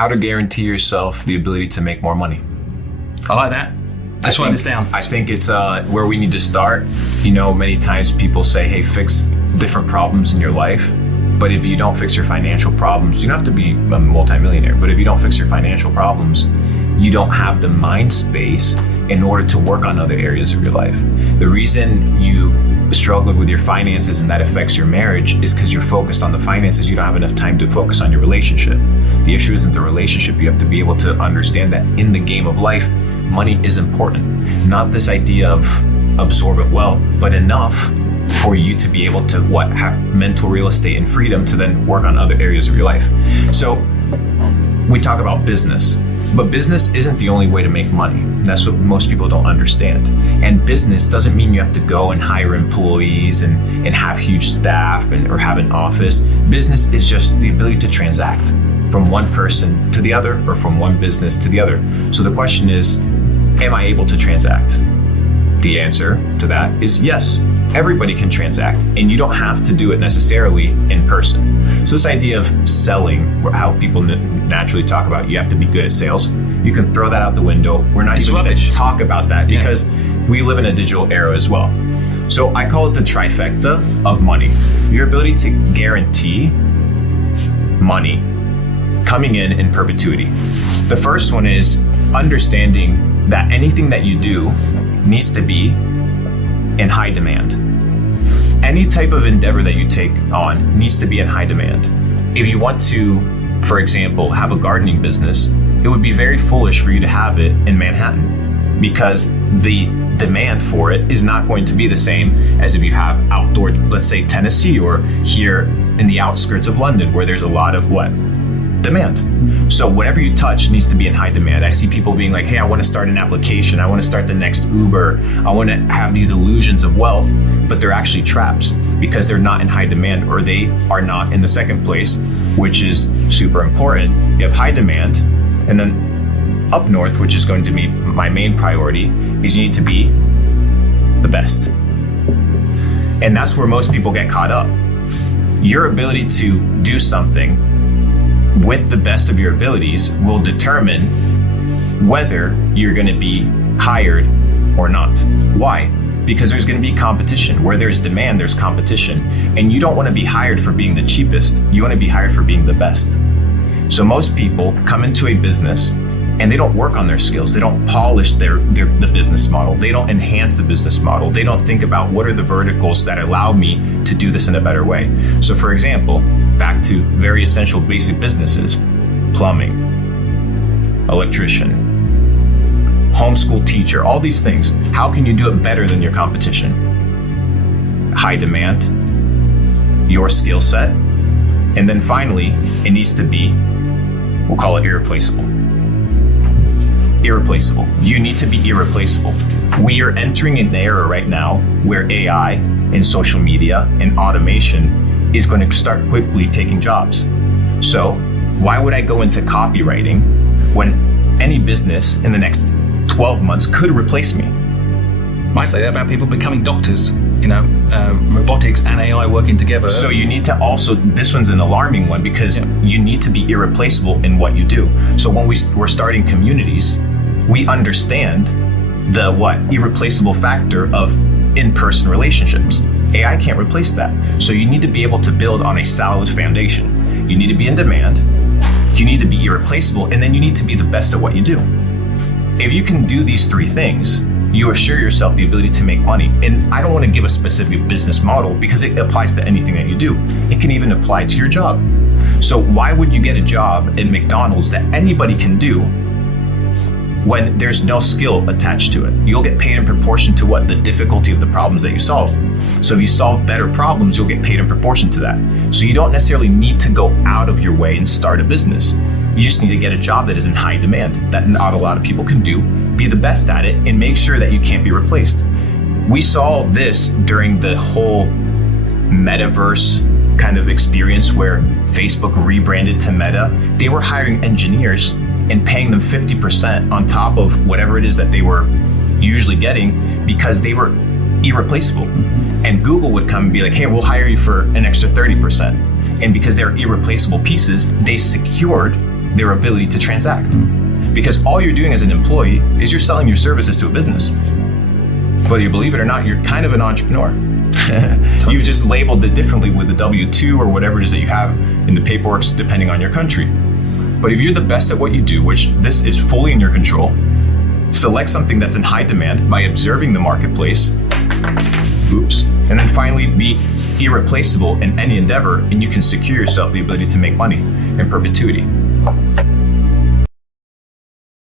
How to guarantee yourself the ability to make more money. I like that. Let's write this down. I think it's where we need to start. You know, many times people say, hey, fix different problems in your life. But if you don't fix your financial problems, you don't have to be a multimillionaire, but if you don't fix your financial problems, you don't have the mind space in order to work on other areas of your life. The reason you struggle with your finances and that affects your marriage is because you're focused on the finances. You don't have enough time to focus on your relationship. The issue isn't the relationship. You have to be able to understand that in the game of life, money is important. Not this idea of absorbent wealth, but enough for you to be able to have mental real estate and freedom to then work on other areas of your life. So we talk about business, but business isn't the only way to make money. That's what most people don't understand. And business doesn't mean you have to go and hire employees and have huge staff or have an office. Business is just the ability to transact from one person to the other or from one business to the other. So the question is, am I able to transact? The answer to that is yes. Everybody can transact, and you don't have to do it necessarily in person. So this idea of selling, or how people naturally talk about you have to be good at sales, you can throw that out the window. We're not even going to talk about that because we live in a digital era as well. So I call it the trifecta of money. Your ability to guarantee money coming in perpetuity. The first one is understanding that anything that you do needs to be in high demand. Any type of endeavor that you take on needs to be in high demand. If you want to, for example, have a gardening business, it would be very foolish for you to have it in Manhattan because the demand for it is not going to be the same as if you have outdoor, let's say Tennessee or here in the outskirts of London where there's a lot of demand. So whatever you touch needs to be in high demand. I see people being like, hey, I want to start an application. I want to start the next Uber. I want to have these illusions of wealth, but they're actually traps because they're not in high demand or they are not in the second place, which is super important. You have high demand, and then up north, which is going to be my main priority, is you need to be the best. And that's where most people get caught up. Your ability to do something with the best of your abilities will determine whether you're going to be hired or not. Why? Because there's going to be competition. Where there's demand, there's competition. And you don't want to be hired for being the cheapest. You want to be hired for being the best. So most people come into a business and they don't work on their skills. They don't polish the business model. They don't enhance the business model. They don't think about what are the verticals that allow me to do this in a better way. So for example, back to very essential basic businesses, plumbing, electrician, homeschool teacher, all these things. How can you do it better than your competition? High demand, your skill set, and then finally, it needs to be, we'll call it irreplaceable. Irreplaceable. You need to be irreplaceable. We are entering an era right now where AI and social media and automation is going to start quickly taking jobs. So why would I go into copywriting when any business in the next 12 months could replace me? I say that about people becoming doctors, robotics and AI working together. So you need to also, this one's an alarming one because you need to be irreplaceable in what you do. So when we're starting communities, we understand the irreplaceable factor of in-person relationships. AI can't replace that. So you need to be able to build on a solid foundation. You need to be in demand, you need to be irreplaceable, and then you need to be the best at what you do. If you can do these three things, you assure yourself the ability to make money. And I don't want to give a specific business model because it applies to anything that you do. It can even apply to your job. So why would you get a job at McDonald's that anybody can do when there's no skill attached to it? You'll get paid in proportion to the difficulty of the problems that you solve. So if you solve better problems, you'll get paid in proportion to that. So you don't necessarily need to go out of your way and start a business. You just need to get a job that is in high demand, that not a lot of people can do, be the best at it, and make sure that you can't be replaced. We saw this during the whole metaverse kind of experience where Facebook rebranded to Meta. They were hiring engineers and paying them 50% on top of whatever it is that they were usually getting because they were irreplaceable. And Google would come and be like, hey, we'll hire you for an extra 30%. And because they're irreplaceable pieces, they secured their ability to transact. Because all you're doing as an employee is you're selling your services to a business. Whether you believe it or not, you're kind of an entrepreneur. You've just labeled it differently with the W-2 or whatever it is that you have in the paperwork, depending on your country. But if you're the best at what you do, which this is fully in your control, select something that's in high demand by observing the marketplace, and then finally be irreplaceable in any endeavor, and you can secure yourself the ability to make money in perpetuity.